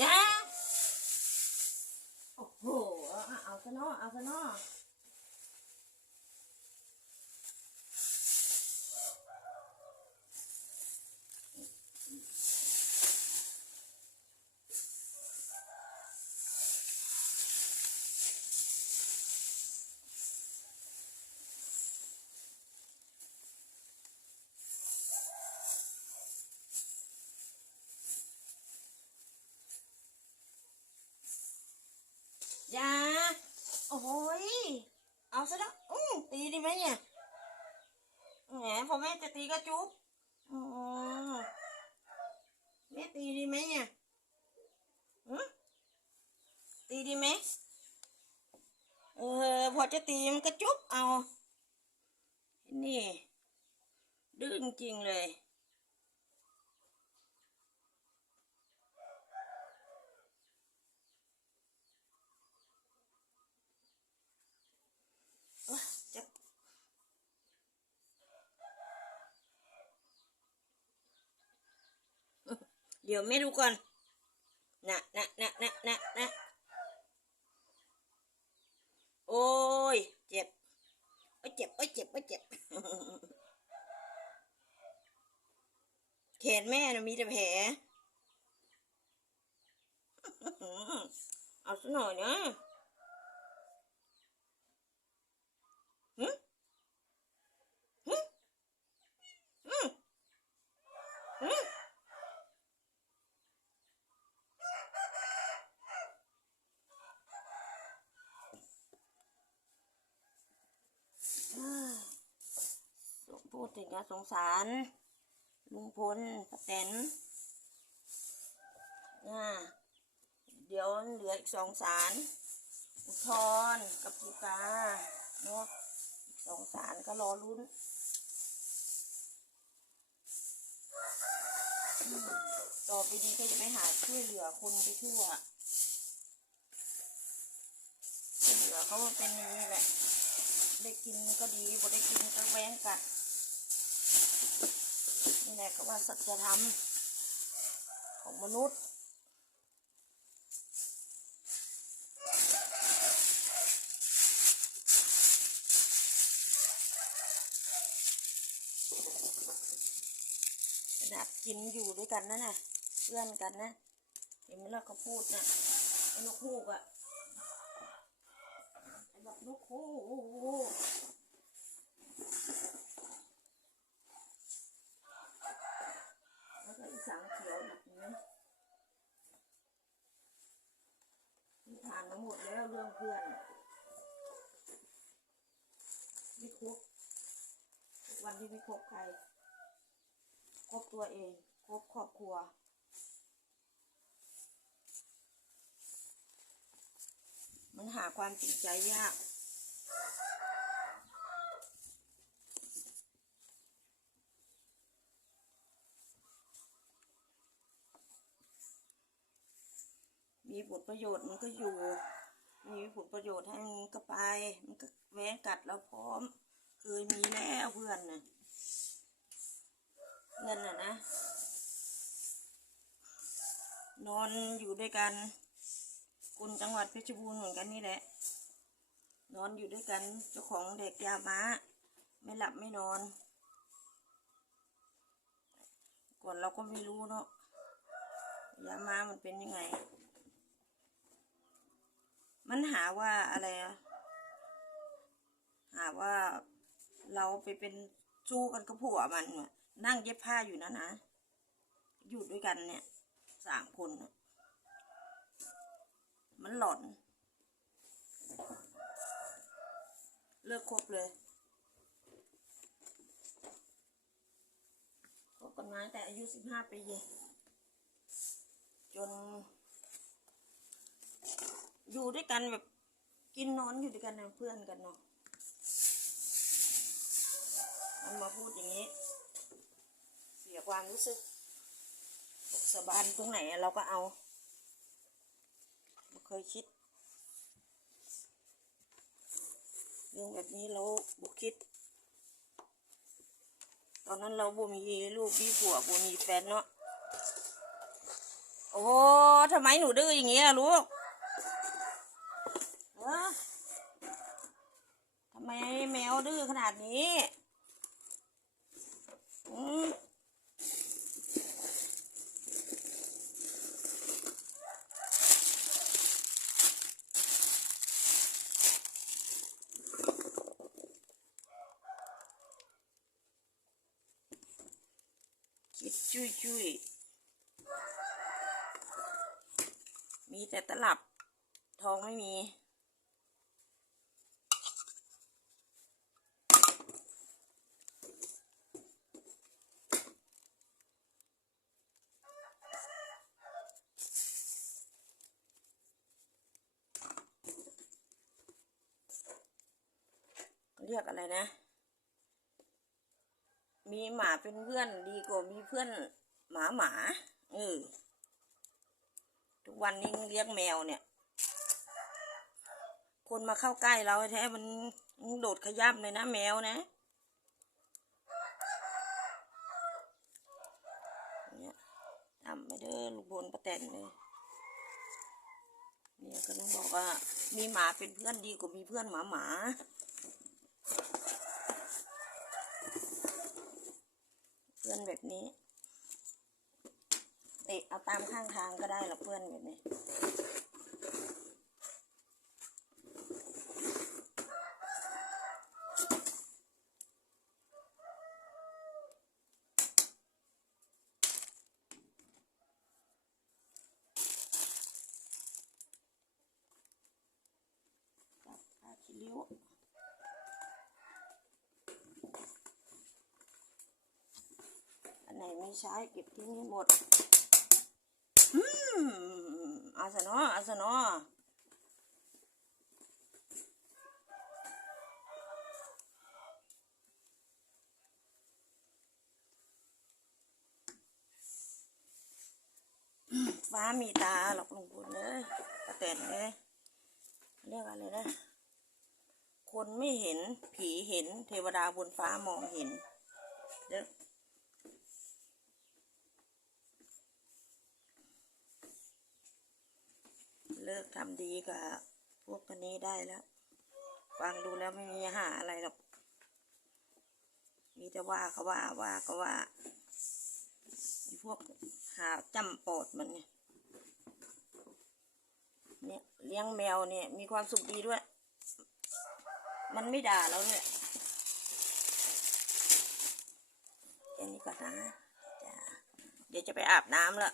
จ้โอ้โห เอาซะเนาะเอาซะเนาะ ซะแล้วอือตีดีไหมเนี่ยแหมพอแม่จะตีก็จุ๊บอ๋อแม่ตีดีไหมเนี่ยอือตีดีไหมเออ พอจะตีมันก็จุ๊บเอา นี่ ดื้อจริงเลย โอ๊ยเจ็บ เดี๋ยวไม่ดูก่อนนะนะนะนะนะนะโอ้ย เจ็บโอ้ยเจ็บโอ้ยเจ็บโอ้ยเจ็บแขนแม่นะมีแต่แผลเอาสักหน่อยนะหึหึหึหึเอ้ยพูด ถึงกาสงสาร ลุงพลป้าแตนอ่าเดี๋ยวเหลืออีกสองสารอุทธรกับภูกาเนาะอีกสองสารก็รอลุ้นต่อไปนี้ก็จะไปหาช่วยเหลือคนไปทั่วช่วยเหลือเขาเป็นอย่างนี้แหละ ได้กินก็ดีบ่ได้กินก็แว้งกัด แหละก็ว่าสัจธรรมของมนุษย์ขนาดกินอยู่ด้วยกันนะน่ะเพื่อนกันนะเห็นไหมล่ะเขาพูดนะไอ้นกฮูกอะไอ้แบบนกฮูกแล้วก็อีสางเขียวแบบนี้ที่ผ่านมาหมดแล้วเรื่องเพื่อนไม่คบ ทุกวันที่ไม่คบใคร คบตัวเอง คบครอบครัว มันหาความจริงใจยากมีผลประโยชน์มันก็อยู่ มีผลประโยชน์ให้มันก็ไป มันก็แว้งกัดเราพร้อม เคยมีแล้วเพื่อนนะเพื่อนน่ะนะ นอนอยู่ด้วยกันคนจังหวัดเพชรบูรณ์เหมือนกันนี่แหละ นอนอยู่ด้วยกันเจ้าของเด็กยาม้า ไม่หลับไม่นอน ก่อนเราก็ไม่รู้เนาะยาม้ามันเป็นยังไง มันหาว่าอะไรอะหาว่า เราไปเป็นสู้กันกับผัวมันนั่งเย็บผ้าอยู่นะนะ อยู่ด้วยกันเนี่ยสามคนมันหลอน เลิกคบเลยคบกันมาแต่อายุสิบห้าปีจน อยู่ด้วยกันแบบกินนอนอยู่ด้วยกันนะเพื่อนกันเนาะ มันมาพูดอย่างนี้ เสียความรู้สึกสบานตรงไหนเราก็เอาเคยคิดเรื่องแบบนี้เราบุคิด ตอนนั้นเราบ่มีลูกมีผัวบ่มีแฟนเนาะโอ้ทำไมหนูดื้ออย่างเงี้ยลูกเออทำไมแมวดื้อขนาดนี้อืม คิดจุยจุยมีแต่ตลับ ทองไม่มีเรียกอะไรนะ มีหมาเป็นเพื่อนดีกว่ามีเพื่อนหมาหมาเออทุกวันนี้เลี้ยงแมวเนี่ย คนมาเข้าใกล้เราแท้มันโดดขยับเลยนะแมวนะเนี่ยทำไม่เด้อลูกบนประแตนเลยเนี่ยก็ต้องบอกว่ามีหมาเป็นเพื่อนดีกว่ามีเพื่อนหมาหมา เพื่ อนแบบนี้เตะเอาตามข้างทางก็ได้หรอกเพื่อนแบบนี้กับผ้าคิริว อันไหนไม่ ใช้เก็บทิ้งให้หมดอืมอาสนออาสนอฟ้ามีตาหรอกลุงพลเลยป้าแตนเลยเรียกอะไรนะ คนไม่เห็นผีเห็นเทวดาบนฟ้ามองเห็นเด้อ เลิกทำดีกับพวกคนนี้ได้แล้ว ฟังดูแล้วไม่มีหาอะไรหรอก มีแต่ว่าก็ว่าว่าก็ว่าพวกหาจำปอดมันเนี่ยเนี่ยเลี้ยงแมวเนี่ยมีความสุขดีด้วย มันไม่ด่าเราเลยแค่นี้ก่อนนะจ้าเดี๋ยวจะไปอาบน้ำแล้ว